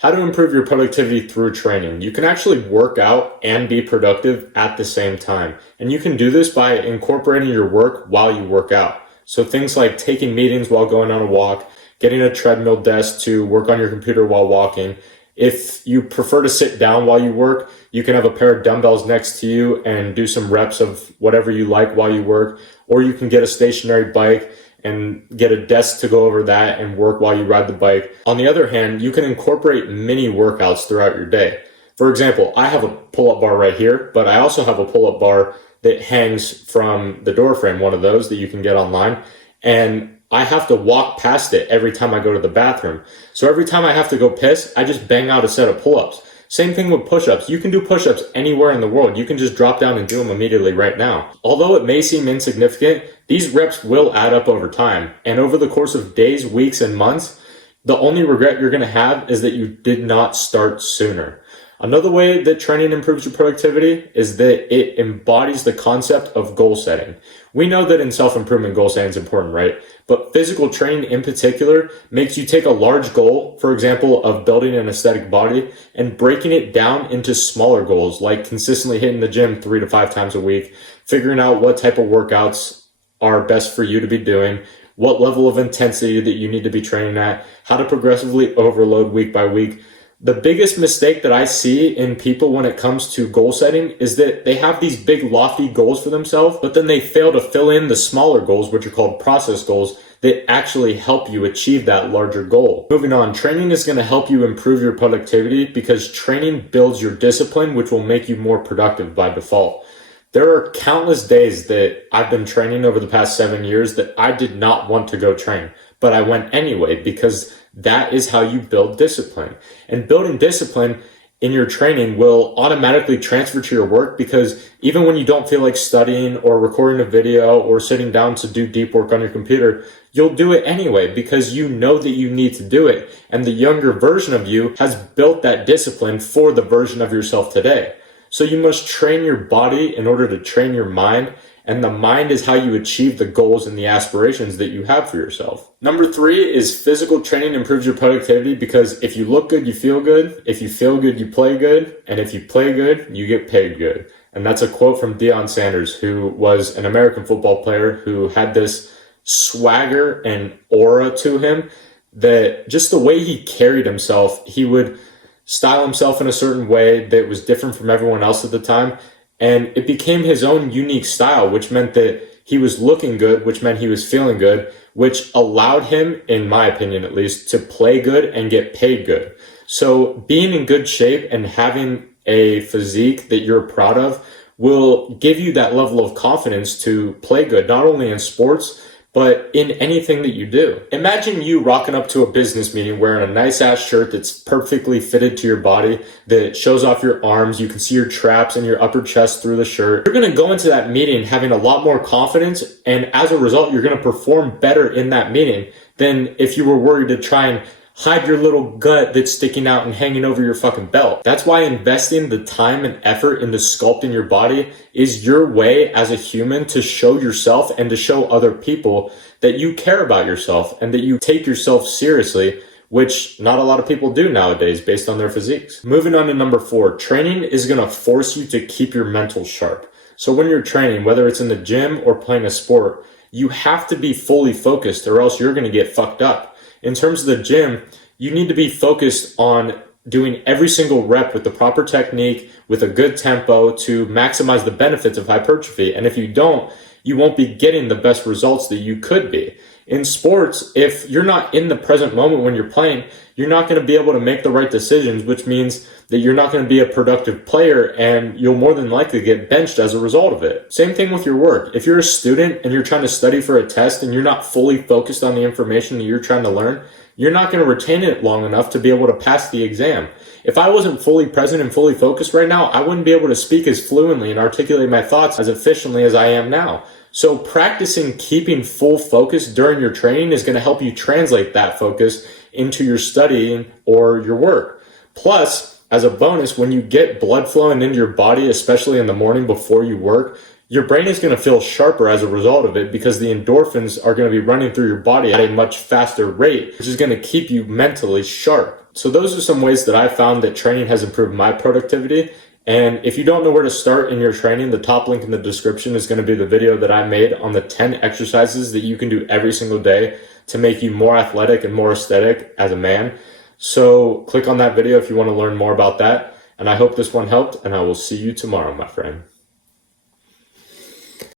How to improve your productivity through training. You can actually work out and be productive at the same time. And you can do this by incorporating your work while you work out. So things like taking meetings while going on a walk, getting a treadmill desk to work on your computer while walking. If you prefer to sit down while you work, you can have a pair of dumbbells next to you and do some reps of whatever you like while you work. Or you can get a stationary bike and get a desk to go over that and work while you ride the bike. On the other hand, you can incorporate mini workouts throughout your day. For example, I have a pull-up bar right here, but I also have a pull-up bar that hangs from the door frame, one of those that you can get online. And I have to walk past it every time I go to the bathroom. So every time I have to go piss, I just bang out a set of pull-ups. Same thing with push-ups. You can do push-ups anywhere in the world. You can just drop down and do them immediately right now. Although it may seem insignificant, these reps will add up over time. And over the course of days, weeks, and months, the only regret you're going to have is that you did not start sooner. Another way that training improves your productivity is that it embodies the concept of goal setting. We know that in self-improvement, goal setting is important, right? But physical training in particular makes you take a large goal, for example, of building an aesthetic body, and breaking it down into smaller goals, like consistently hitting the gym 3 to 5 times a week, figuring out what type of workouts are best for you to be doing, what level of intensity that you need to be training at, how to progressively overload week by week. The biggest mistake that I see in people when it comes to goal setting is that they have these big lofty goals for themselves, but then they fail to fill in the smaller goals, which are called process goals, that actually help you achieve that larger goal. Moving on, training is going to help you improve your productivity because training builds your discipline, which will make you more productive by default. There are countless days that I've been training over the past 7 years that I did not want to go train, but I went anyway because that is how you build discipline. And building discipline in your training will automatically transfer to your work because even when you don't feel like studying or recording a video or sitting down to do deep work on your computer, you'll do it anyway because you know that you need to do it. And the younger version of you has built that discipline for the version of yourself today. So you must train your body in order to train your mind, and the mind is how you achieve the goals and the aspirations that you have for yourself. Number 3 is physical training improves your productivity because if you look good, you feel good. If you feel good, you play good. And if you play good, you get paid good. And that's a quote from Deion Sanders, who was an American football player who had this swagger and aura to him that just the way he carried himself, he would style himself in a certain way that was different from everyone else at the time. And it became his own unique style, which meant that he was looking good, which meant he was feeling good, which allowed him, in my opinion at least, to play good and get paid good. So being in good shape and having a physique that you're proud of will give you that level of confidence to play good, not only in sports, but in anything that you do. Imagine you rocking up to a business meeting wearing a nice ass shirt that's perfectly fitted to your body, that shows off your arms, you can see your traps and your upper chest through the shirt. You're gonna go into that meeting having a lot more confidence, and as a result, you're gonna perform better in that meeting than if you were worried to try and hide your little gut that's sticking out and hanging over your fucking belt. That's why investing the time and effort into sculpting your body is your way as a human to show yourself and to show other people that you care about yourself and that you take yourself seriously, which not a lot of people do nowadays based on their physiques. Moving on to number 4, training is going to force you to keep your mental sharp. So when you're training, whether it's in the gym or playing a sport, you have to be fully focused or else you're going to get fucked up. In terms of the gym, you need to be focused on doing every single rep with the proper technique, with a good tempo to maximize the benefits of hypertrophy. And if you don't, you won't be getting the best results that you could be. In sports, if you're not in the present moment when you're playing, you're not going to be able to make the right decisions, which means that you're not going to be a productive player and you'll more than likely get benched as a result of it. Same thing with your work. If you're a student and you're trying to study for a test and you're not fully focused on the information that you're trying to learn, you're not going to retain it long enough to be able to pass the exam. If I wasn't fully present and fully focused right now, I wouldn't be able to speak as fluently and articulate my thoughts as efficiently as I am now. So practicing keeping full focus during your training is going to help you translate that focus into your studying or your work. Plus, as a bonus, when you get blood flowing into your body, especially in the morning before you work, your brain is going to feel sharper as a result of it because the endorphins are going to be running through your body at a much faster rate, which is going to keep you mentally sharp. So those are some ways that I found that training has improved my productivity. And if you don't know where to start in your training, the top link in the description is going to be the video that I made on the 10 exercises that you can do every single day to make you more athletic and more aesthetic as a man. So click on that video if you want to learn more about that. And I hope this one helped, and I will see you tomorrow, my friend.